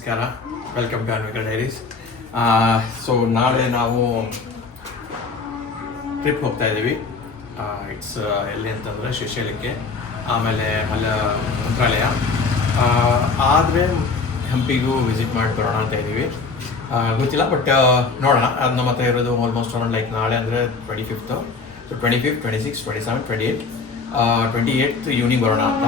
ನಮಸ್ಕಾರ, welcome to Anvika diaries. So ನಾಳೆ ನಾವು ಟ್ರಿಪ್ ಹೋಗ್ತಾ ಇದ್ದೀವಿ. ಇಟ್ಸ್ ಎಲ್ಲಿ ಅಂತಂದರೆ ಶ್ರೀಶೈಲಕ್ಕೆ, ಆಮೇಲೆ ಮಂತ್ರಾಲಯ, ಆದರೆ ಹಂಪಿಗೂ ವಿಸಿಟ್ ಮಾಡಿ ಬರೋಣ ಅಂತ ಇದ್ದೀವಿ. ಗೊತ್ತಿಲ್ಲ, ಬಟ್ ನೋಡೋಣ. ಅದು ನಮ್ಮ ಹತ್ರ ಇರೋದು ಆಲ್ಮೋಸ್ಟ್ ಅರೌಂಡ್ ಲೈಕ್ ನಾಳೆ ಅಂದರೆ 25th, ಸೊ 25, 26, 27, 28, 28th ಈವ್ನಿಂಗ್ ಬರೋಣ ಅಂತ.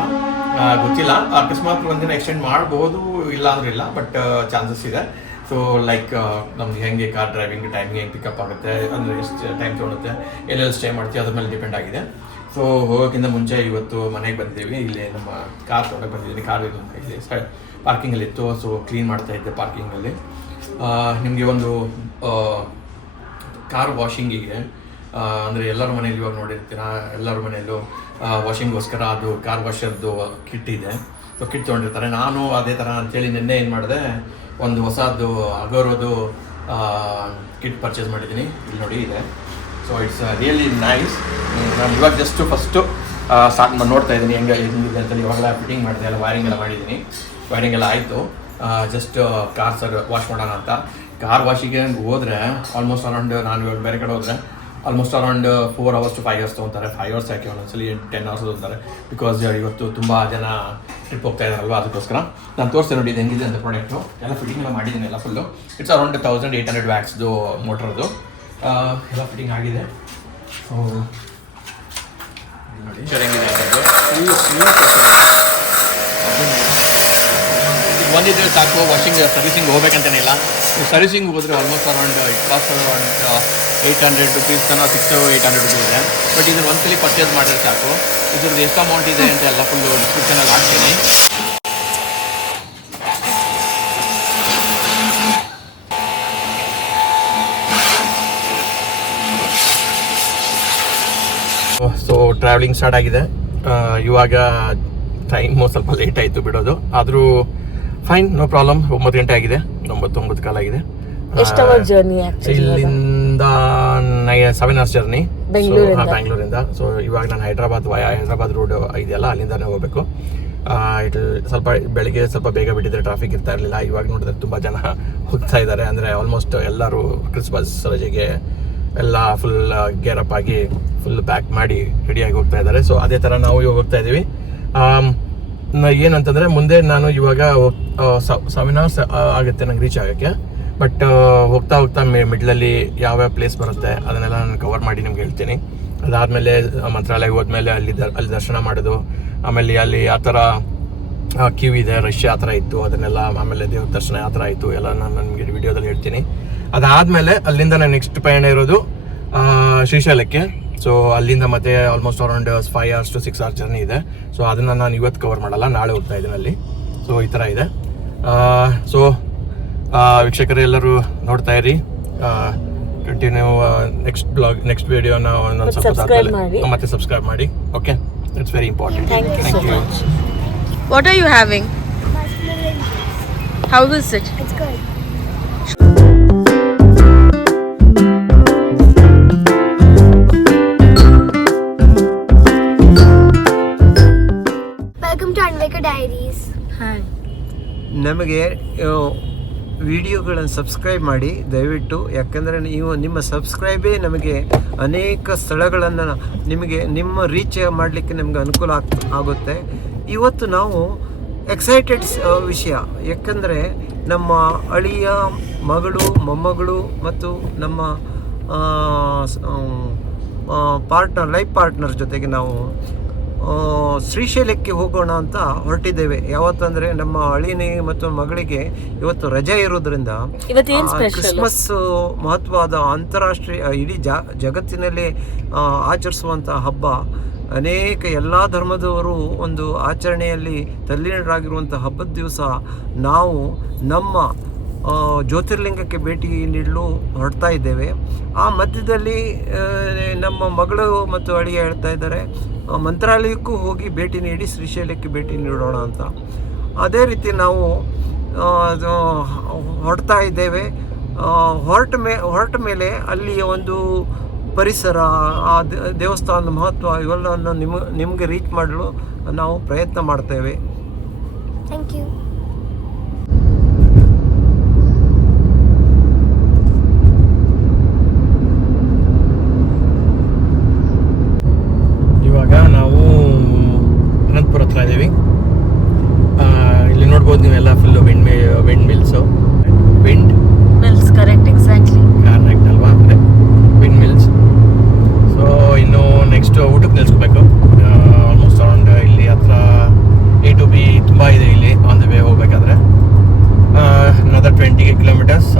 ಗೊತ್ತಿಲ್ಲ, ಅಕಸ್ಮಾತ್ ಒಂದಿನ ಎಕ್ಸ್ಟೆಂಡ್ ಮಾಡ್ಬೋದು, ಇಲ್ಲ ಅಂದ್ರೆ ಇಲ್ಲ, ಬಟ್ ಚಾನ್ಸಸ್ ಇದೆ. ಸೊ ಲೈಕ್ ನಮ್ಗೆ ಹೆಂಗೆ ಕಾರ್ ಡ್ರೈವಿಂಗ್ ಟೈಮಿಂಗ್ ಹೆಂಗೆ ಪಿಕಪ್ ಆಗುತ್ತೆ, ಅಂದರೆ ಎಷ್ಟು ಟೈಮ್ ತೊಗೊಳುತ್ತೆ, ಎಲ್ಲೆಲ್ಲಿ ಸ್ಟೇ ಮಾಡ್ತೀವಿ ಅದ್ರ ಮೇಲೆ ಡಿಪೆಂಡ್ ಆಗಿದೆ. ಸೊ ಹೋಗೋಕ್ಕಿಂತ ಮುಂಚೆ ಇವತ್ತು ಮನೆಗೆ ಬಂದಿದ್ದೀವಿ. ಇಲ್ಲಿ ನಮ್ಮ ಕಾರ್ ತೊಗೊಳಕ್ಕೆ ಬಂದಿದ್ದೀನಿ. ಕಾರ್ ಇಲ್ಲಿ ಪಾರ್ಕಿಂಗಲ್ಲಿತ್ತು, ಸೊ ಕ್ಲೀನ್ ಮಾಡ್ತಾ ಇದ್ದೆ ಪಾರ್ಕಿಂಗಲ್ಲಿ. ನಿಮಗೆ ಒಂದು ಕಾರ್ ವಾಷಿಂಗಿಗೆ ಅಂದರೆ ಎಲ್ಲರ ಮನೇಲಿ ಇವಾಗ ನೋಡಿರ್ತೀರ, ಎಲ್ಲರ ಮನೆಯಲ್ಲೂ ವಾಷಿಂಗ್ಗೋಸ್ಕರ ಅದು ಕಾರ್ ವಾಷರ್ದು ಕಿಟ್ ಇದೆ. ಸೊ ಕಿಟ್ ತೊಗೊಂಡಿರ್ತಾರೆ. ನಾನು ಅದೇ ಥರ ಅಂತೇಳಿ ನಿನ್ನೆ ಏನು ಮಾಡಿದೆ, ಒಂದು ಹೊಸದು ಅಗೋರೋದು ಕಿಟ್ ಪರ್ಚೇಸ್ ಮಾಡಿದ್ದೀನಿ. ಇಲ್ಲಿ ನೋಡಿ ಇದೆ. So it's really nice. ನಾನು ಇವಾಗ ಜಸ್ಟು ಫಸ್ಟು ಸ್ಟಾರ್ಟ್ ನೋಡ್ತಾ ಇದ್ದೀನಿ ಹೆಂಗಿದೆ ಅಂತೇಳಿ. ಇವಾಗೆಲ್ಲ ಫಿಟ್ಟಿಂಗ್ ಮಾಡಿದೆ, ಎಲ್ಲ ವೈರಿಂಗ್ ಎಲ್ಲ ಮಾಡಿದ್ದೀನಿ. ವೈರಿಂಗ್ ಎಲ್ಲ ಆಯಿತು. ಜಸ್ಟ್ ಕಾರ್ ವಾಶ್ ಮಾಡೋಣ ಅಂತ. ಕಾರ್ ವಾಶಿಗೆ ಹೋದರೆ ಆಲ್ಮೋಸ್ಟ್ ಅರೌಂಡ್, ನಾನು ಇವಾಗ ಬೇರೆ ಕಡೆ ಹೋದರೆ almost around 4 hours to 5 hours ತೊಗೊತಾರೆ. 5 hours ಯಾಕೆ, ಒಂದೊಂದ್ಸಲಿ 10 hours ತೊಗೊತಾರೆ. ಬಿಕಾಸ್ ಇವತ್ತು ತುಂಬ ಜನ ಟ್ರಿಪ್ ಹೋಗ್ತಾ ಇದ್ದಾರಲ್ವ, ಅದಕ್ಕೋಸ್ಕರ. ನಾನು ತೋರಿಸ್ತೇನೆ ನೋಡಿ ಇದು ಹೆಂಗಿದೆ ಅಂತ ಪ್ರಾಡಕ್ಟು. ಎಲ್ಲ ಫಿಟ್ಟಿಂಗ್ ಎಲ್ಲ ಮಾಡಿದ್ದೀನಿ, ಎಲ್ಲ ಫುಲ್ಲು. ಇಟ್ಸ್ ಅರೌಂಡ್ 1800 ವ್ಯಾಟ್ಸ್ದು ಮೋಟ್ರದ್ದು ಎಲ್ಲ ಫಿಟ್ಟಿಂಗ್ ಆಗಿದೆ. ಸೊ ನೋಡಿ ಹೆಂಗಿದೆ ಒಂದಿದ್ರೆ ಸಾಕು. ವಾಷಿಂಗ್ ಸರ್ವಿಸಿಂಗ್ ಹೋಗ್ಬೇಕಂತೇನಿಲ್ಲ. ಸರ್ವಿಸಿಂಗ್ ಹೋದರೆ almost around it cost around 800 rupees ತನಕ, 600-800 rupees ಇದೆ. ಬಟ್ ಇದನ್ನು ಒಂದ್ಸಲಿ ಪರ್ಚೇಸ್ ಮಾಡಿದ್ರೆ ಸಾಕು. ಇದ್ರದ್ದು ಎಷ್ಟು ಅಮೌಂಟ್ ಇದೆ ಅಂತ ಎಲ್ಲ ಫುಲ್ಲು ಡಿಸ್ಕ್ರಿಪ್ಷನಲ್ಲಿ ಹಾಕ್ತೀನಿ. ಸೊ ಟ್ರಾವೆಲಿಂಗ್ ಸ್ಟಾರ್ಟ್ ಆಗಿದೆ. ಇವಾಗ ಟೈಮು ಸ್ವಲ್ಪ ಲೇಟ್ ಆಯಿತು ಬಿಡೋದು, ಆದರೂ ಫೈನ್, ನೋ ಪ್ರಾಬ್ಲಮ್. 9 ಗಂಟೆ ಆಗಿದೆ, 9 ಕಾಲ ಆಗಿದೆ. ಇಲ್ಲಿಂದ 7 hours ಜರ್ನಿ ಬೆಂಗಳೂರಿಂದ. ಸೊ ಇವಾಗ ನಾನು ಹೈದ್ರಾಬಾದ್ ರೋಡ್ ಇದೆಯಲ್ಲ, ಅಲ್ಲಿಂದಾನೇ ಹೋಗಬೇಕು. ಸ್ವಲ್ಪ ಬೆಳಿಗ್ಗೆ ಸ್ವಲ್ಪ ಬೇಗ ಬಿಟ್ಟಿದ್ರೆ ಟ್ರಾಫಿಕ್ ಇರ್ತಾ ಇರಲಿಲ್ಲ. ಇವಾಗ ನೋಡಿದ್ರೆ ತುಂಬ ಜನ ಹೋಗ್ತಾ ಇದ್ದಾರೆ. ಅಂದರೆ ಆಲ್ಮೋಸ್ಟ್ ಎಲ್ಲರೂ ಕ್ರಿಸ್ಮಸ್ ರಜೆಗೆ ಎಲ್ಲ ಫುಲ್ ಗೇರಪ್ ಆಗಿ ಫುಲ್ ಪ್ಯಾಕ್ ಮಾಡಿ ರೆಡಿಯಾಗಿ ಹೋಗ್ತಾ ಇದ್ದಾರೆ. ಸೊ ಅದೇ ಥರ ನಾವು ಇವಾಗ ಹೋಗ್ತಾ ಇದ್ದೀವಿ. ಏನಂತಂದರೆ ಮುಂದೆ ನಾನು ಇವಾಗ 7 hours ಆಗುತ್ತೆ ನಂಗೆ ರೀಚ್ ಆಗೋಕ್ಕೆ. ಬಟ್ ಹೋಗ್ತಾ ಮಿಡ್ಲಲ್ಲಿ ಯಾವ್ಯಾವ ಪ್ಲೇಸ್ ಬರುತ್ತೆ ಅದನ್ನೆಲ್ಲ ನಾನು ಕವರ್ ಮಾಡಿ ನಿಮ್ಗೆ ಹೇಳ್ತೀನಿ. ಅದಾದಮೇಲೆ ಮಂತ್ರಾಲಯಕ್ಕೆ ಹೋದ್ಮೇಲೆ ಅಲ್ಲಿ ದರ್ಶನ ಮಾಡೋದು, ಆಮೇಲೆ ಅಲ್ಲಿ ಆ ಥರ ಕ್ಯೂ ಇದೆ, ರಶ್ ಆ ಥರ ಇತ್ತು, ಅದನ್ನೆಲ್ಲ, ಆಮೇಲೆ ದೇವ್ರ ದರ್ಶನ ಆ ಥರ ಆಯಿತು, ಎಲ್ಲ ನಾನು ನನಗೆ ವಿಡಿಯೋದಲ್ಲಿ ಹೇಳ್ತೀನಿ. ಅದಾದಮೇಲೆ ಅಲ್ಲಿಂದ ನಾನು ನೆಕ್ಸ್ಟ್ ಪಯಣ ಇರೋದು ಶ್ರೀಶೈಲಕ್ಕೆ. ಸೊ ಅಲ್ಲಿಂದ ಮತ್ತೆ almost around 5 hours to 6 hours journey ಇದೆ. ಸೊ ಅದನ್ನು ನಾನು ಇವತ್ತು ಕವರ್ ಮಾಡಲ್ಲ, ನಾಳೆ ಹೋಗ್ತಾ ಇದ್ದೀನಿ ಅಲ್ಲಿ. ಸೊ ಈ ಥರ ಇದೆ. ಸೊ ವೀಕ್ಷಕರು ಎಲ್ಲರೂ ನೋಡ್ತಾ ಇರಿ. ಕಂಟಿನ್ಯೂ ನೆಕ್ಸ್ಟ್ ವಿಡಿಯೋನ ಒಂದು ಸ್ವಲ್ಪ ಮತ್ತೆ ಸಬ್ಸ್ಕ್ರೈಬ್ ಮಾಡಿ. Okay, it's very important. Thank you. What are you having? How is it? It's good. Welcome to Anvika Diaries. Hi. ನಮಗೆ ವಿಡಿಯೋಗಳನ್ನು ಸಬ್ಸ್ಕ್ರೈಬ್ ಮಾಡಿ ದಯವಿಟ್ಟು. ಯಾಕಂದರೆ ನೀವು ನಿಮ್ಮ ಸಬ್ಸ್ಕ್ರೈಬೇ ನಮಗೆ ಅನೇಕ ಸ್ಥಳಗಳನ್ನು ನಿಮಗೆ ನಿಮ್ಮ ರೀಚ್ ಮಾಡಲಿಕ್ಕೆ ನಮಗೆ ಅನುಕೂಲ ಆಗುತ್ತೆ. ಇವತ್ತು ನಾವು ಎಕ್ಸೈಟೆಡ್ ವಿಷಯ, ಯಾಕಂದರೆ ನಮ್ಮ ಅಳಿಯ ಮಗಳು, ಮೊಮ್ಮಗಳು ಮತ್ತು ನಮ್ಮ ಲೈಫ್ ಪಾರ್ಟ್ನರ್ ಜೊತೆಗೆ ನಾವು ಶ್ರೀಶೈಲಕ್ಕೆ ಹೋಗೋಣ ಅಂತ ಹೊರಟಿದ್ದೇವೆ. ಯಾವತ್ತಂದರೆ ನಮ್ಮ ಅಳಿನಿಗೆ ಮತ್ತು ಮಗಳಿಗೆ ಇವತ್ತು ರಜೆ ಇರೋದ್ರಿಂದ ಕ್ರಿಸ್ಮಸ್ ಮಹತ್ವವಾದ ಅಂತಾರಾಷ್ಟ್ರೀಯ ಇಡೀ ಜಗತ್ತಿನಲ್ಲಿ ಆಚರಿಸುವಂಥ ಹಬ್ಬ. ಅನೇಕ ಎಲ್ಲ ಧರ್ಮದವರು ಒಂದು ಆಚರಣೆಯಲ್ಲಿ ತಲ್ಲೀನರಾಗಿರುವಂಥ ಹಬ್ಬದ ದಿವಸ ನಾವು ನಮ್ಮ ಜ್ಯೋತಿರ್ಲಿಂಗಕ್ಕೆ ಭೇಟಿ ನೀಡಲು ಹೊರಡ್ತಾ ಇದ್ದೇವೆ. ಆ ಮಧ್ಯದಲ್ಲಿ ನಮ್ಮ ಮಗಳು ಮತ್ತು ಅಳಿಯ ಹೇಳ್ತಾ ಇದ್ದಾರೆ ಮಂತ್ರಾಲಯಕ್ಕೂ ಹೋಗಿ ಭೇಟಿ ನೀಡಿ ಶ್ರೀಶೈಲಕ್ಕೆ ಭೇಟಿ ನೀಡೋಣ ಅಂತ. ಅದೇ ರೀತಿ ನಾವು ಹೊರಡ್ತಾ ಇದ್ದೇವೆ. ಹೊರಟ ಮೇಲೆ ಅಲ್ಲಿಯ ಒಂದು ಪರಿಸರ, ಆ ದೇವಸ್ಥಾನದ ಮಹತ್ವ ಇವೆಲ್ಲವನ್ನು ನಿಮಗೆ ರೀಚ್ ಮಾಡಲು ನಾವು ಪ್ರಯತ್ನ ಮಾಡ್ತೇವೆ. Thank you.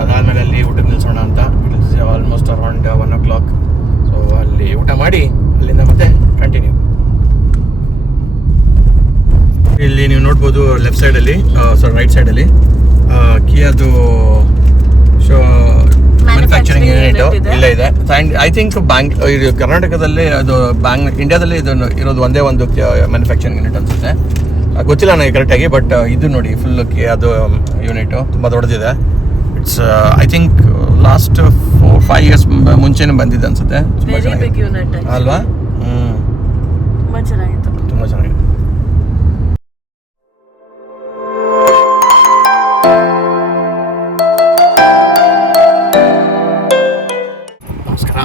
ಅದಾದಮೇಲೆ ಅಲ್ಲಿ ಊಟಕ್ಕೆ ನಿಲ್ಸೋಣ ಅಂತ. It's almost around 1 o'clock. So ಅಲ್ಲಿ ಊಟ ಮಾಡಿ ಅಲ್ಲಿಂದ ಮತ್ತೆ ಕಂಟಿನ್ಯೂ. ಇಲ್ಲಿ ನೀವು ನೋಡ್ಬೋದು ಲೆಫ್ಟ್ ಸೈಡಲ್ಲಿ ರೈಟ್ ಸೈಡಲ್ಲಿ ಕಿಯಾದು ಮ್ಯಾನುಫ್ಯಾಕ್ಚರಿಂಗ್ ಯೂನಿಟ್ ಇಲ್ಲೇ ಇದೆ. ಐ ಥಿಂಕ್ ಇದು ಕರ್ನಾಟಕದಲ್ಲಿ ಅದು ಇಂಡಿಯಾದಲ್ಲಿ ಇದನ್ನು ಇರೋದು ಒಂದೇ ಒಂದು ಮ್ಯಾನುಫ್ಯಾಕ್ಚರಿಂಗ್ ಯೂನಿಟ್ ಅನ್ಸುತ್ತೆ. ಗೊತ್ತಿಲ್ಲ ನನಗೆ ಕರೆಕ್ಟಾಗಿ, ಬಟ್ ಇದು ನೋಡಿ ಫುಲ್ ಅದು ಯೂನಿಟು ತುಂಬ ದೊಡ್ಡದಿದೆ. It's I think last 4-5 years ಮುಂಚೆನೇ ಬಂದಿದೆ ಅನ್ಸುತ್ತೆ. ಅಲ್ವಾ? ತುಂಬ ಚೆನ್ನಾಗಿತ್ತು. ತುಂಬ ಚೆನ್ನಾಗಿದೆ. ನಮಸ್ಕಾರ.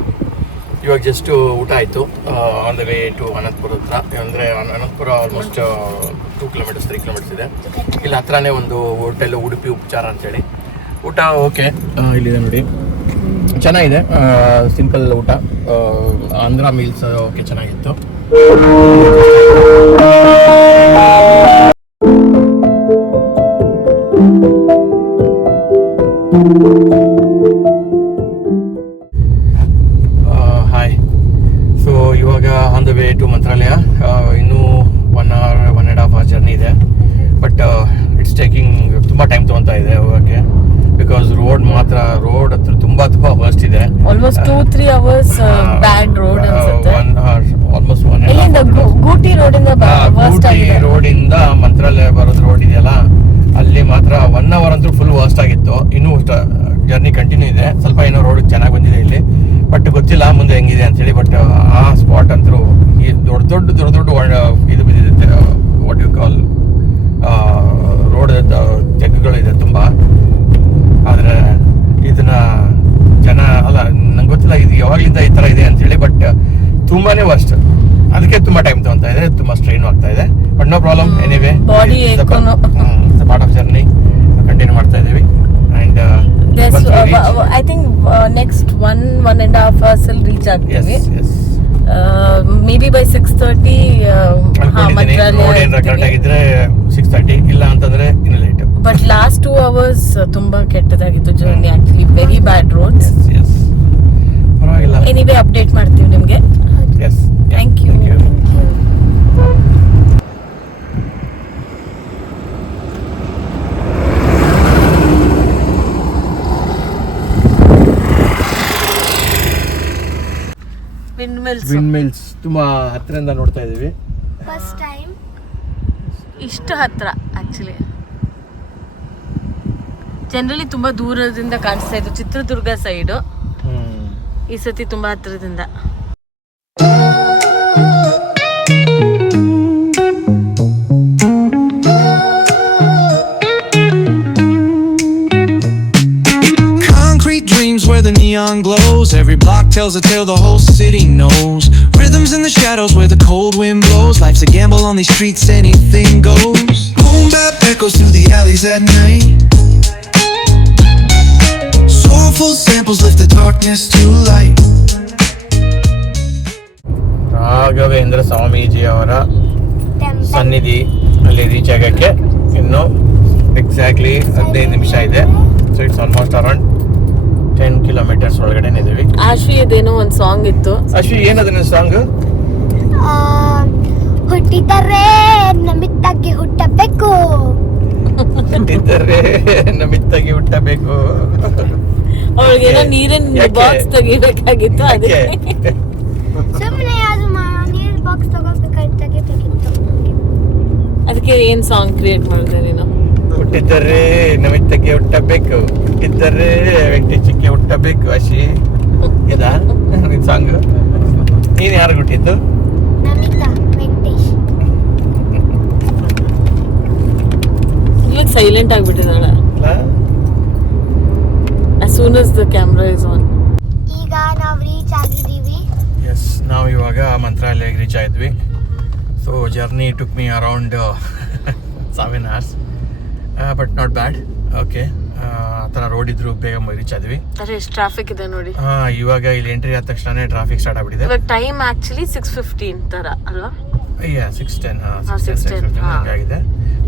ಇವಾಗ ಜಸ್ಟ್ ಊಟ ಆಯಿತು. On the way to Anantapur ಹತ್ರ. ಅಂದರೆ ಅನಂತಪುರ ಆಲ್ಮೋಸ್ಟ್ 2 kilometers 3 kilometers ಇದೆ. ಇಲ್ಲಿ ಹತ್ರನೇ ಒಂದು ಹೋಟೆಲ್ ಉಡುಪಿ ಉಪಚಾರ ಅಂತೇಳಿ. ಊಟ ಓಕೆ, ಇಲ್ಲಿದೆ ನೋಡಿ, ಚೆನ್ನಾಗಿದೆ. ಸಿಂಪಲ್ ಊಟ. ಆಂಧ್ರ ಮೀಲ್ಸ್ ಓಕೆ, ಚೆನ್ನಾಗಿತ್ತು. ಹಾಯ್. ಸೊ ಇವಾಗ ಆನ್ ದ ವೇ ಟು ಮಂತ್ರಾಲಯ. ಇನ್ನೂ 1 hour 1.5 hour ಜರ್ನಿ ಇದೆ. ಬಟ್ ಇಟ್ಸ್ ಟೇಕಿಂಗ್ ತುಂಬ ಟೈಮ್ ತೊಗೊತಾ ಇದೆ ಹೋಗೋಕ್ಕೆ. ಬಿಕಾಸ್ ರೋಡ್ ಹತ್ರ ತುಂಬಾ ವರ್ಸ್ಟ್ ಇದೆ. ಆಲ್ಮೋಸ್ಟ್ 2-3 hours ಬ್ಯಾಡ್ ರೋಡ್ ಅನ್ಸುತ್ತೆ. ಆಲ್ಮೋಸ್ಟ್ ಗೂಟಿ ರೋಡಿಂದ ಮಂತ್ರಾಲಯ ಬರೋದು ರೋಡ್ ಇದೆಯಲ್ಲ, ಅಲ್ಲಿ ಮಾತ್ರ 1 hour ಅಂತೂ ಫುಲ್ ವರ್ಸ್ಟ್ ಆಗಿತ್ತು. ಇನ್ನೂ ಜರ್ನಿ ಕಂಟಿನ್ಯೂ ಇದೆ. ಸ್ವಲ್ಪ ಏನೋ ರೋಡ್ ಚೆನ್ನಾಗಿ ಬಂದಿದೆ ಇಲ್ಲಿ, ಬಟ್ ಗೊತ್ತಿಲ್ಲ ಮುಂದೆ ಹೆಂಗಿದೆ ಅಂತೇಳಿ. ಬಟ್ ಆ ಸ್ಪಾಟ್ ಅಂತೂ ದೊಡ್ಡ ಇದು ಬಿದ್ದಿದೆ. ವಾಟ್ ಯು ಕಾಲ್ ರೋಡ್ ತೆಗ್ಗುಗಳಿದೆ ತುಂಬ. ಆದರೆ ಇದನ್ನ ಜನ ಅಲ್ಲ, ನಂಗೆ ಗೊತ್ತಿಲ್ಲ ಇದು ಯಾವಾಗಲಿಂದ ಈ ಥರ ಇದೆ ಅಂತೇಳಿ. ಬಟ್ ತುಂಬಾನೇ ವರ್ಸ್ಟ್. ಅದಕ್ಕೆ ತುಂಬ ಟೈಮ್ ತಗೊತಾ ಇದೆ, ತುಂಬ ಸ್ಟ್ರೈನ್ ಆಗ್ತಾ ಇದೆ. But no problem. Anyway, part of journey continue ಮಾಡ್ತಾ ಇದ್ದೀವಿ. And I think next 1.5 hours ಅಲ್ಲಿ ರೀಚ್ ಆಗ್ತೀವಿ. ಮೇ ಬಿ ಬೈ 6:30 ಕರೆಕ್ಟ್ ಆಗಿದ್ರೆ 6:30, ಇಲ್ಲ ಅಂತಂದ್ರೆ ಇನ್ನು ಲೇಟ್. ಬಟ್ ಲಾಸ್ಟ್ 2 hours ತುಂಬಾ ಕೆಟ್ಟದಾಗಿತ್ತು journey. Actually very bad roads. ಪರವಾಗಿಲ್ಲ. ಎನಿವೇ ಅಪ್ಡೇಟ್ ಮಾಡ್ತೀವಿ ನಿಮಗೆ. Thank you. ವಿಂಡ್ ಮಿಲ್ಸ್ ತುಂಬಾ ಹತ್ರದಿಂದ ನೋಡ್ತಾ ಇದೀವಿ. ಫಸ್ಟ್ ಟೈಮ್ ಇಷ್ಟು ಹತ್ರ. ಆಕ್ಚುಲಿ ಜನರಲಿ ತುಂಬಾ ದೂರದಿಂದ ಕಾಣಿಸ್ತಾ ಇತ್ತು ಚಿತ್ರದುರ್ಗ ಸೈಡು. ಈ ಸತಿ ತುಂಬಾ ಹತ್ರದಿಂದ. Where the neon glows, every block tells a tale the whole city knows. Rhythms in the shadows where the cold wind blows. Life's a gamble on these streets, anything goes. Boom bap echoes through the alleys at night. Soulful samples lift the darkness to light. Raghavendra Swamiji ಅವರ ಸನ್ನಿಧಿ ಅಲ್ಲಿ reach ಆಗಕ್ಕೆ ಇನ್ನು exactly 15 ನಿಮಿಷ ಇದೆ. So it's almost around 10 kilometers ಒಳಗಡೆ ಇದೀವಿ. ಆಶ್ವಿ ಇದೇನೋ ಒಂದು ಸಾಂಗ್ ಇತ್ತು. ಆಶ್ವಿ ಏನದನ್ನ ಸಾಂಗ್? ಹುಟ್ಟಿದರೆ ನಮಿತ್ತಾಗಿ ಹುಟ್ಟಬೇಕು. ಹುಟ್ಟಿದರೆ ನಮಿತ್ತಾಗಿ ಹುಟ್ಟಬೇಕು. ಅವಳಿಗೇನೋ ನೀರಿನ ಬಾಕ್ಸ್ ತೆಗಿಬೇಕಾಗಿತ್ತು. ಅದಕ್ಕೆ ಸುಮ್ಮನೆ ಅದು ನೀರಿನ ಬಾಕ್ಸ್ ತೆಗಿಬೇಕಿತ್ತು. ಅದಕ್ಕೆ ಏನ್ ಸಾಂಗ್ ಕ್ರಿಯೇಟ್ ಮಾಡಿದೆ ನೀನು? ಹುಟ್ಟಿದ್ದರೆ ನಮಿತ್ತಕ್ಕೆ ಹುಟ್ಟಬೇಕು, ಹುಟ್ಟಿದ್ದರೆ ವೆಂಕಟೇಶಕ್ಕೆ ಹುಟ್ಟಬೇಕು. ಅಶಿ ಇದಾ ಸಾಂಗ್? ನೀನ್ ಯಾರು ಹುಟ್ಟಿದ್ದು? ನಮಿತಾ ವೆಂಕಟೇಶ್. ಇವಾಗ silent ಆಗ್ಬಿಟ್ಟಿದ್ದಾಳೆ. As soon as the camera is on. ಈಗ ನಾವು ರೀಚ್ ಆಗಿದ್ದೀವಿ. ಎಸ್, ನಾವು ಇವಾಗ ಮಂತ್ರಾಲಯಕ್ಕೆ ರೀಚ್ ಆದ್ವಿ. So journey took me around 7 hours. But not bad. Okay, ಆ ಥರ ರೋಡ್ ಇದ್ರು ಬೇಗ ರೀಚ್ ಆದ್ವಿ. ಎಷ್ಟು ಟ್ರಾಫಿಕ್ ಇದೆ ನೋಡಿ. ಇವಾಗ ಇಲ್ಲಿ ಎಂಟ್ರಿ ಆದ ತಕ್ಷಣ ಟ್ರಾಫಿಕ್ ಸ್ಟಾರ್ಟ್ ಆಗ್ಬಿಟ್ಟಿದೆ. ಇವಾಗ ಟೈಮ್ ಆಕ್ಚುಲಿ 6:15 ತರ ಅಲ್ವಾ? 6:10 ಆಗಿದೆ.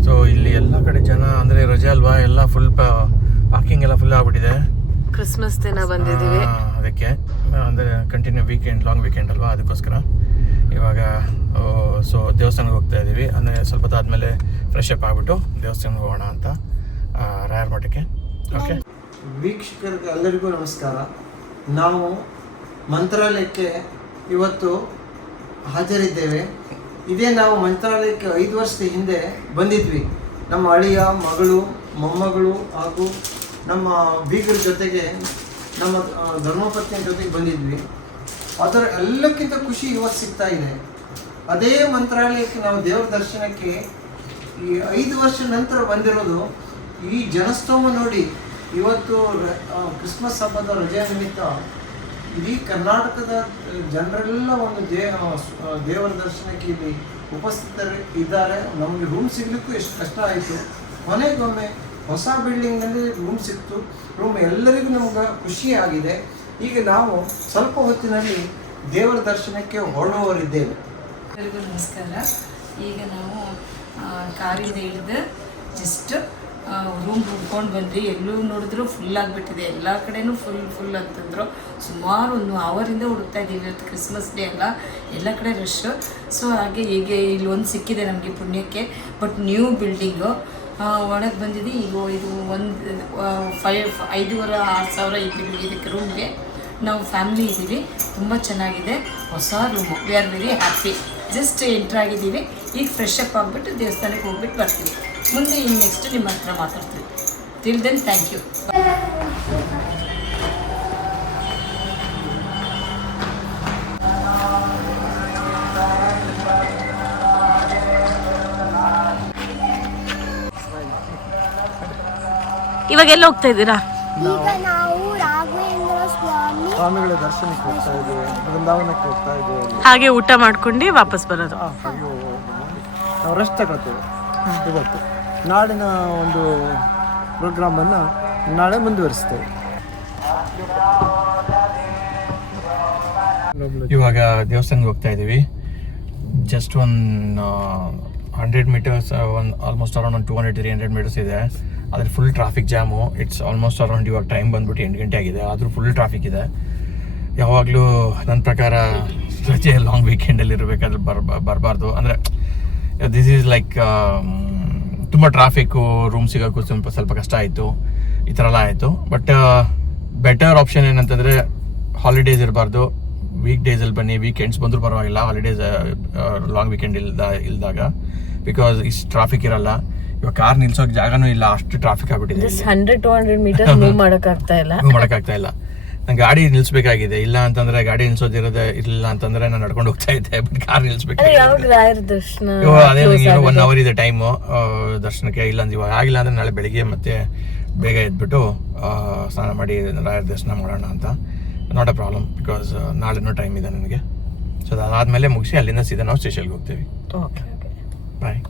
ಸೊ ಇಲ್ಲಿ ಎಲ್ಲ ಕಡೆ ಜನ, ಅಂದರೆ ರಜೆ ಅಲ್ವಾ, ಎಲ್ಲ ಫುಲ್ ಪಾರ್ಕಿಂಗ್ ಎಲ್ಲ ಫುಲ್ ಆಗ್ಬಿಟ್ಟಿದೆ. ಕ್ರಿಸ್ಮಸ್ ದಿನ ಬಂದಿದ್ದೀವಿ. ಅದಕ್ಕೆ ಅಂದರೆ ಕಂಟಿನ್ಯೂ ಲಾಂಗ್ ವೀಕೆಂಡ್ ಅಲ್ವಾ, ಅದಕ್ಕೋಸ್ಕರ ಇವಾಗ ಸೊ ದೇವಸ್ಥಾನಕ್ಕೆ ಹೋಗ್ತಾ ಇದ್ದೀವಿ. ಅಂದರೆ ಸ್ವಲ್ಪ ಹೊತ್ತಾದ್ಮೇಲೆ ಫ್ರೆಶ್ ಅಪ್ ಆಗಿಬಿಟ್ಟು ದೇವಸ್ಥಾನಕ್ಕೆ ಹೋಗೋಣ ಅಂತ ರಾಯರ ಮಠಕ್ಕೆ. ಓಕೆ, ವೀಕ್ಷಕರಿಗೆ ಎಲ್ಲರಿಗೂ ನಮಸ್ಕಾರ. ನಾವು ಮಂತ್ರಾಲಯಕ್ಕೆ ಇವತ್ತು ಹಾಜರಿದ್ದೇವೆ. ಇದೇ ನಾವು ಮಂತ್ರಾಲಯಕ್ಕೆ 5 ವರ್ಷದ ಹಿಂದೆ ಬಂದಿದ್ವಿ. ನಮ್ಮ ಅಳಿಯ, ಮಗಳು, ಮೊಮ್ಮಗಳು ಹಾಗೂ ನಮ್ಮ ಬೀಗರ ಜೊತೆಗೆ, ನಮ್ಮ ಧರ್ಮಪತ್ನಿಯ ಜೊತೆಗೆ ಬಂದಿದ್ವಿ. ಅದರ ಎಲ್ಲಕ್ಕಿಂತ ಖುಷಿ ಇವತ್ತು ಸಿಗ್ತಾ ಇದೆ. ಅದೇ ಮಂತ್ರಾಲಯಕ್ಕೆ ನಾವು ದೇವರ ದರ್ಶನಕ್ಕೆ ಈ 5 ವರ್ಷ ನಂತರ ಬಂದಿರೋದು. ಈ ಜನಸ್ತೋಮ ನೋಡಿ, ಇವತ್ತು ಕ್ರಿಸ್ಮಸ್ ಹಬ್ಬದ ರಜೆ ನಿಮಿತ್ತ ಇಡೀ ಕರ್ನಾಟಕದ ಜನರೆಲ್ಲ ಒಂದು ದೇವರ ದರ್ಶನಕ್ಕೆ ಇಲ್ಲಿ ಉಪಸ್ಥಿತರು ಇದ್ದಾರೆ. ನಮಗೆ ರೂಮ್ ಸಿಗಲಿಕ್ಕೂ ಎಷ್ಟು ಕಷ್ಟ ಆಯಿತು. ಕೊನೆಗೊಮ್ಮೆ ಹೊಸ ಬಿಲ್ಡಿಂಗ್ನಲ್ಲಿ ರೂಮ್ ಸಿಕ್ತು. ರೂಮ್ ಎಲ್ಲರಿಗೂ ನಮ್ಗೆ ಖುಷಿಯಾಗಿದೆ. ಈಗ ನಾವು ಸ್ವಲ್ಪ ಹೊತ್ತಿನಲ್ಲಿ ದೇವರ ದರ್ಶನಕ್ಕೆ ಹೊರಡುವವರಿದ್ದೇವೆ. ಎಲ್ಲರಿಗೂ ನಮಸ್ಕಾರ. ಈಗ ನಾವು ಕಾರಿಂದ ಇಳಿದು ಜಸ್ಟ್ ರೂಮ್ ಹುಡ್ಕೊಂಡು ಬಂದ್ವಿ. ಎಲ್ಲೂ ನೋಡಿದ್ರು ಫುಲ್ ಆಗಿಬಿಟ್ಟಿದೆ, ಎಲ್ಲ ಕಡೆನೂ ಫುಲ್ ಅಂತಂದರು. ಸುಮಾರು 1 ಅವರಿಂದ ಹುಡುಕ್ತಾ ಇದ್ದೀವಿ. ಇವತ್ತು ಕ್ರಿಸ್ಮಸ್ ಡೇ ಅಲ್ಲ, ಎಲ್ಲ ಕಡೆ ರಶ್ಶು. ಸೊ ಹಾಗೆ ಹೀಗೆ ಇಲ್ಲಿ ಒಂದು ಸಿಕ್ಕಿದೆ ನಮಗೆ ಪುಣ್ಯಕ್ಕೆ. ಬಟ್ ನ್ಯೂ ಬಿಲ್ಡಿಂಗು ಒಳಗೆ ಬಂದಿದ್ದು. ಈಗ ಇದು ಒಂದು 5,500-6 ಸಾವಿರ ಇದ್ದೀವಿ ಇದಕ್ಕೆ ರೂಮ್ಗೆ. ನಾವು ಫ್ಯಾಮಿಲಿ ಇದ್ದೀವಿ, ತುಂಬ ಚೆನ್ನಾಗಿದೆ. ಹೊಸ room, we are very happy. Just enter ಆಗಿದ್ದೀವಿ. ಈಗ ಫ್ರೆಶ್ ಅಪ್ ಆಗಿಬಿಟ್ಟು ದೇವಸ್ಥಾನಕ್ಕೆ ಹೋಗ್ಬಿಟ್ಟು ಬರ್ತೀವಿ. ಮುಂದೆ ಇನ್ನು ನೆಕ್ಸ್ಟ್ ನಿಮ್ಮ ಹತ್ರ ಮಾತಾಡ್ತೀವಿ. Till then thank you. ಇವಾಗ ಎಲ್ಲ ಹೋಗ್ತಾ ಇದ್ದೀರಾ? ಈಗ ನಾವು ರಾಘವೇಂದ್ರ ಸ್ವಾಮಿಗಳ ದರ್ಶನಕ್ಕೆ ಹೋಗ್ತಾ ಇದ್ದೀವಿ, ಬೃಂದಾವನಕ್ಕೆ ಹೋಗ್ತಾ ಇದ್ದೀವಿ. ಹಾಗೆ ಊಟ ಮಾಡ್ಕೊಂಡು ವಾಪಸ್ ಬರೋದು. ನಾವು ರೆಸ್ಟ್ ತಗೊಳ್ತೇವೆ ಇವತ್ತು. ನಾಳಿನ ಒಂದು ಪ್ರೋಗ್ರಾಮನ್ನು ನಾಳೆ ಮುಂದುವರಿಸ್ತೇವೆ. ಇವಾಗ ದೇವಸ್ಥಾನಕ್ಕೆ ಹೋಗ್ತಾ ಇದ್ದೀವಿ. ಜಸ್ಟ್ ಒಂದು 100 ಮೀಟರ್ಸ್, ಆಲ್ಮೋಸ್ಟ್ ಅರೌಂಡ್ 200-300 ಮೀಟರ್ಸ್ ಇದೆ. ಅದ್ರ full traffic jam. It's almost around ಇವಾಗ ಟೈಮ್ ಬಂದ್ಬಿಟ್ಟು 8 ಗಂಟೆ ಆಗಿದೆ, ಆದರೂ ಫುಲ್ ಟ್ರಾಫಿಕ್ ಇದೆ. ಯಾವಾಗಲೂ ನನ್ನ ಪ್ರಕಾರ ರಜೆ ಲಾಂಗ್ ವೀಕೆಂಡಲ್ಲಿ ಇರಬೇಕಾದ್ರೆ ಬರಬಾರ್ದು. ಅಂದರೆ ದಿಸ್ ಈಸ್ ಲೈಕ್ ತುಂಬ ಟ್ರಾಫಿಕ್ಕು, ರೂಮ್ ಸಿಗೋಕ್ಕೂ ಸ್ವಲ್ಪ ಕಷ್ಟ ಆಯಿತು. ಈ ಥರ ಎಲ್ಲ ಆಯಿತು. ಬಟ್ ಬೆಟರ್ ಆಪ್ಷನ್ ಏನಂತಂದರೆ ಹಾಲಿಡೇಸ್ ಇರಬಾರ್ದು, ವೀಕ್ ಡೇಸಲ್ಲಿ ಬನ್ನಿ. ವೀಕೆಂಡ್ಸ್ ಬಂದರೂ ಪರವಾಗಿಲ್ಲ, ಹಾಲಿಡೇಸ್ ಲಾಂಗ್ ವೀಕೆಂಡ್ ಇಲ್ದಾಗ, ಬಿಕಾಸ್ ಇಷ್ಟು ಟ್ರಾಫಿಕ್ ಇರಲ್ಲ. ಇವಾಗ ಕಾರ್ ನಿಲ್ಸೋಕೆ ಜಾಗನೂ ಇಲ್ಲ, ಅಷ್ಟು ಟ್ರಾಫಿಕ್ ಆಗ್ಬಿಟ್ಟಿದೆ. 100-200 ಮೀಟರ್ ಮೂವ್ ಮಾಡೋಕ್ಕಾಗ್ತಾ ಇಲ್ಲ. ನಂಗೆ ಗಾಡಿ ನಿಲ್ಸ್ಬೇಕಾಗಿದೆ. ಇಲ್ಲ ಅಂತಂದ್ರೆ ಗಾಡಿ ನಿಲ್ಸೋದಿರೋದೇ ಇರಲಿಲ್ಲ ಅಂತಂದ್ರೆ ನಾನು ನಡ್ಕೊಂಡು ಹೋಗ್ತಾ ಇದ್ದೆ. ಬಟ್ ಕಾರ್ ನಿಲ್ಸ್ಬೇಕಾಗಿದೆ. ಅದೇ ನಂಗೆ 1 ಅವರ್ ಇದೆ ಟೈಮು ದರ್ಶನಕ್ಕೆ. ಇಲ್ಲ ಅಂದ್ರೆ ಇವಾಗ ಆಗಿಲ್ಲ ಅಂದ್ರೆ ನಾಳೆ ಬೆಳಿಗ್ಗೆ ಮತ್ತೆ ಬೇಗ ಎದ್ಬಿಟ್ಟು ಸ್ನಾನ ಮಾಡಿ ರಾಯರ ದರ್ಶನ ಮಾಡೋಣ ಅಂತ. ನಾಟ್ ಅ ಪ್ರಾಬ್ಲಮ್, ಬಿಕಾಸ್ ನಾಳೆನೂ ಟೈಮ್ ಇದೆ ನನಗೆ. ಸೊ ಅದಾದ್ಮೇಲೆ ಮುಗಿಸಿ ಅಲ್ಲಿಂದ ಸೀದಾ ನಾವು ಸ್ಟೇಷನ್ಗೆ ಹೋಗ್ತೀವಿ. ಬಾಯ್.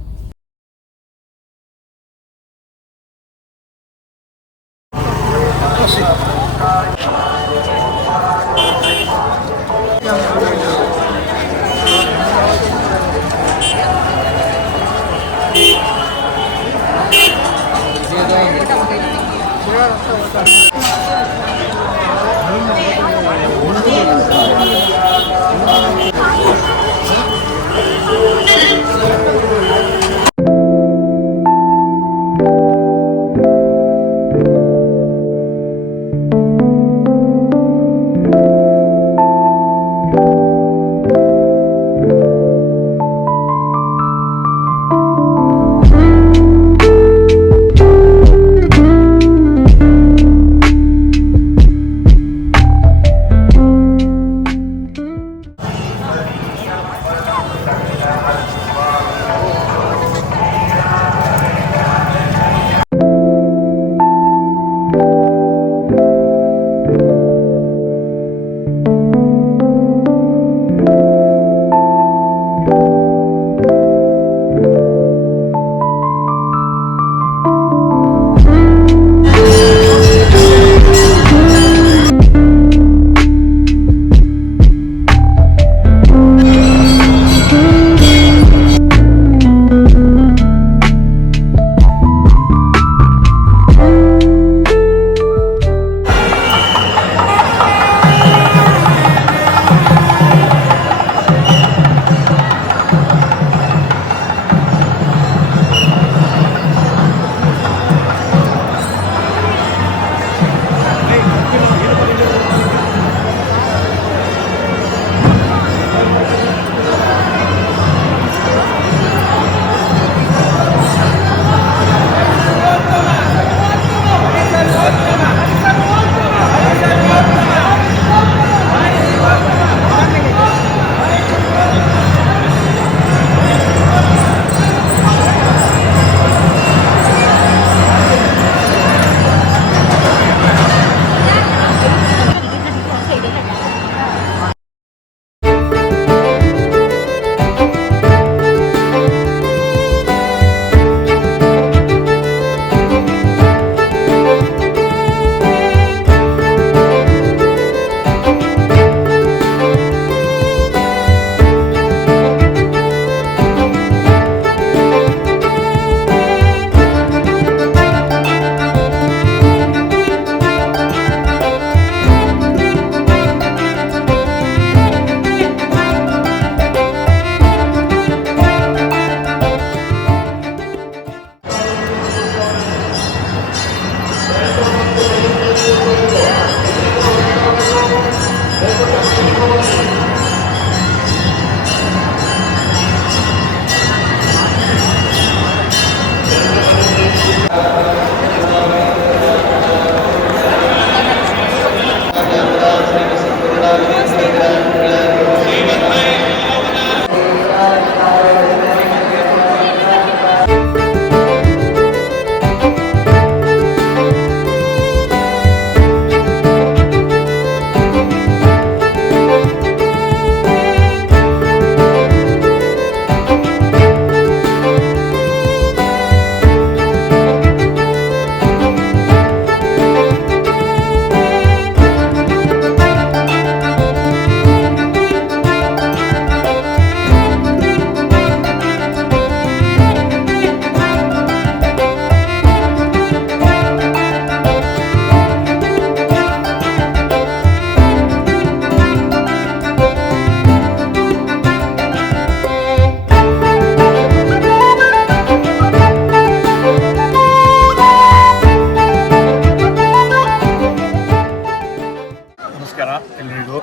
ನಮಸ್ಕಾರ ಎಲ್ರಿಗೂ.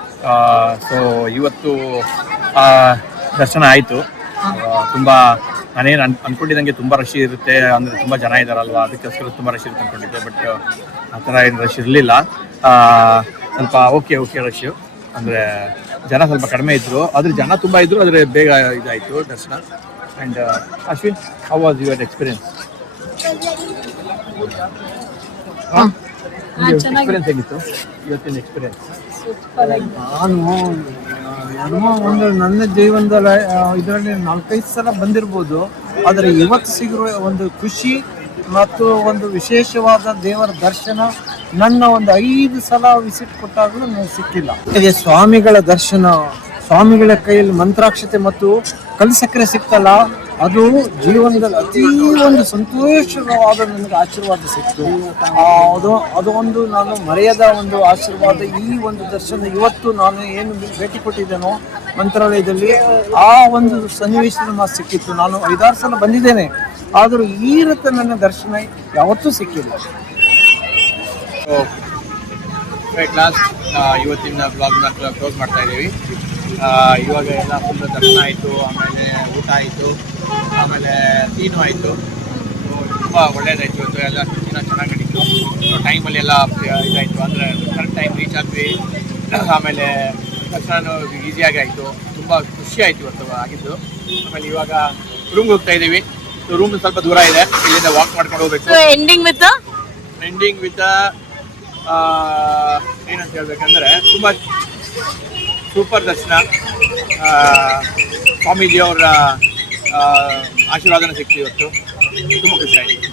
ಸೊ ಇವತ್ತು ದರ್ಶನ ಆಯಿತು. ತುಂಬ ನಾನೇನು ಅಂದ್ಕೊಂಡಿದ್ದಂಗೆ ತುಂಬ ರಶ್ ಇರುತ್ತೆ, ಅಂದರೆ ತುಂಬ ಜನ ಇದ್ದಾರಲ್ವ, ಅದಕ್ಕೋಸ್ಕರ ತುಂಬ ರಶ್ ಇರುತ್ತೆ ಅಂದ್ಕೊಂಡಿದ್ದೆ. ಬಟ್ ಆ ಥರ ಏನು ರಶ್ ಇರಲಿಲ್ಲ. ಸ್ವಲ್ಪ ಓಕೆ ರಶ್ಶು, ಅಂದರೆ ಜನ ಸ್ವಲ್ಪ ಕಡಿಮೆ ಇದ್ದರು, ಆದರೆ ಜನ ತುಂಬ ಇದ್ದರು, ಆದರೆ ಬೇಗ ಇದಾಯಿತು ದರ್ಶನ. And Ashwin, how was your experience? Experience ಹೇಗಿತ್ತು ಇವತ್ತಿನ ಎಕ್ಸ್ಪೀರಿಯನ್ಸ್? ನಾನು ನನ್ನ ಜೀವನದಲ್ಲಿ ಇದರಲ್ಲಿ 4-5 ಸಲ ಬಂದಿರ್ಬೋದು, ಆದರೆ ಇವತ್ತು ಸಿಗಿರುವ ಒಂದು ಖುಷಿ ಮತ್ತು ಒಂದು ವಿಶೇಷವಾದ ದೇವರ ದರ್ಶನ ನನ್ನ ಒಂದು 5 ಸಲ ವಿಸಿಟ್ ಕೊಟ್ಟಾಗಲೂ ನನಗೆ ಸಿಕ್ಕಿಲ್ಲ. ಹಾಗೆ ಸ್ವಾಮಿಗಳ ದರ್ಶನ, ಸ್ವಾಮಿಗಳ ಕೈಯಲ್ಲಿ ಮಂತ್ರಾಕ್ಷತೆ ಮತ್ತು ಕಲ್ಸಕ್ಕರೆ ಸಿಕ್ತಲ್ಲ, ಅದು ಜೀವನದಲ್ಲಿ ಅತೀ ಒಂದು ಸಂತೋಷವಾದ ನನಗೆ ಆಶೀರ್ವಾದ ಸಿಕ್ತು. ಅದು ಒಂದು ನಾನು ಮರೆಯದ ಒಂದು ಆಶೀರ್ವಾದ. ಈ ಒಂದು ದರ್ಶನ ಇವತ್ತು ನಾನು ಏನು ಭೇಟಿ ಕೊಟ್ಟಿದ್ದೇನೋ ಮಂತ್ರಾಲಯದಲ್ಲಿ, ಆ ಒಂದು ಸನ್ನಿವೇಶ ಸಿಕ್ಕಿತ್ತು. ನಾನು 5-6 ಸಲ ಬಂದಿದ್ದೇನೆ, ಆದರೂ ಈ ರೀತಿ ನನ್ನ ದರ್ಶನ ಯಾವತ್ತೂ ಸಿಕ್ಕಿಲ್ಲ. ಇವತ್ತಿನ ಬ್ಲಾಗ್ನ ಕ್ಲೋಸ್ ಮಾಡ್ತಾ ಇದ್ದೀವಿ. ಇವಾಗ ಎಲ್ಲ ಫುಲ್ ದರ್ಶನ ಆಯಿತು, ಆಮೇಲೆ ಊಟ ಆಯಿತು, ಆಮೇಲೆ ಸೀನು ಆಯಿತು. ತುಂಬ ಒಳ್ಳೇದಾಯಿತು. ಇವತ್ತು ಎಲ್ಲ ದಿನ ಚೆನ್ನಾಗಿ ನಡೀತು. ಟೈಮಲ್ಲಿ ಎಲ್ಲ ಇದಾಯಿತು, ಅಂದರೆ ಕರೆಕ್ಟ್ ಟೈಮ್ ರೀಚ್ ಆದ್ವಿ. ಆಮೇಲೆ ದರ್ಶನ ಈಸಿಯಾಗಿ ಆಯಿತು. ತುಂಬ ಖುಷಿ ಆಯಿತು ಇವತ್ತು ಆಗಿದ್ದು. ಆಮೇಲೆ ಇವಾಗ ರೂಮ್ಗೆ ಹೋಗ್ತಾ ಇದ್ದೀವಿ. ರೂಮ್ ಸ್ವಲ್ಪ ದೂರ ಇದೆ, ಇಲ್ಲಿಂದ ವಾಕ್ ಮಾಡ್ಕೊಂಡು ಹೋಗ್ಬೇಕು. ಎಂಡಿಂಗ್ ವಿತ್ ಏನಂತ ಹೇಳ್ಬೇಕಂದ್ರೆ ತುಂಬ ಸೂಪರ್ ದರ್ಶನ. ಸ್ವಾಮೀಜಿಯವರ ಆಶೀರ್ವಾದನ ಸಿಕ್ತು ಇವತ್ತು. ತುಂಬ ಖುಷಿ ಆಯಿತು.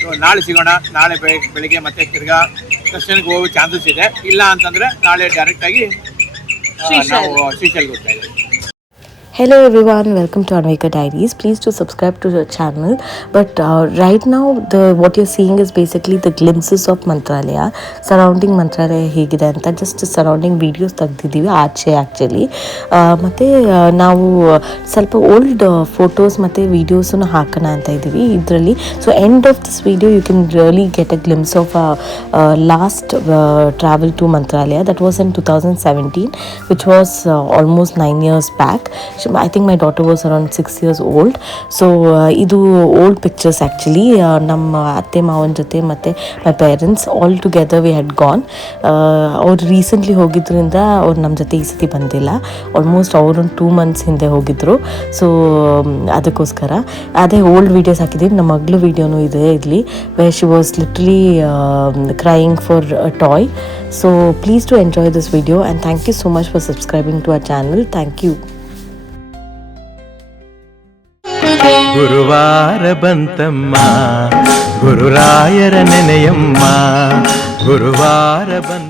ಸೊ ನಾಳೆ ಸಿಗೋಣ. ನಾಳೆ ಬೆಳಿಗ್ಗೆ ಮತ್ತೆ ತಿರ್ಗಾ ದರ್ಶನಕ್ಕೆ ಹೋಗೋ ಚಾನ್ಸಸ್ ಇದೆ. ಇಲ್ಲ ಅಂತಂದರೆ ನಾಳೆ ಡೈರೆಕ್ಟಾಗಿ ನಾವು ಶ್ರೀಶೈಲ್ಗೆ ಹೋಗ್ತಾ ಇದ್ದೀವಿ. Hello everyone, welcome to Anvika Diaries. Please do subscribe to the channel. But right now what you're seeing is basically the glimpses of Mantralaya, surrounding Mantralaya hegide anta just surrounding videos ತೆಗ್ದಿದ್ದೀವಿ ಆಚೆ actually. ಮತ್ತು ನಾವು ಸ್ವಲ್ಪ old photos ಮತ್ತು ವೀಡಿಯೋಸನ್ನು ಹಾಕೋಣ ಅಂತ ಇದ್ದೀವಿ ಇದರಲ್ಲಿ. So end of this video you can really get a glimpse of last travel to Mantralaya. That was in 2017, which was almost 9 years back. I think my daughter was around 6 years old. So idu old pictures actually. ನಮ್ಮ ಅತ್ತೆ ಮಾವನ ಜೊತೆ ಮತ್ತು my parents all together we had gone. ಅವ್ರು recently ಹೋಗಿದ್ರಿಂದ ಅವ್ರು ನಮ್ಮ ಜೊತೆ ಈ ಸತಿ ಬಂದಿಲ್ಲ. ಆಲ್ಮೋಸ್ಟ್ ಅವರು 2 months ಹಿಂದೆ ಹೋಗಿದ್ರು. ಸೊ ಅದಕ್ಕೋಸ್ಕರ ಅದೇ ಓಲ್ಡ್ ವೀಡಿಯೋಸ್ ಹಾಕಿದ್ದೀವಿ. ನಮ್ಮ ಮಗಳು ವೀಡಿಯೋನೂ ಇದೆ ಇಲ್ಲಿ, where she was literally crying for a toy. So please do enjoy this video and thank you so much for subscribing to our channel. Thank you. ಗುರುವಾರ ಬಂತಮ್ಮ, ಗುರುರಾಯರ ನೆನೆಯಮ್ಮ, ಗುರುವಾರ ಬಂತ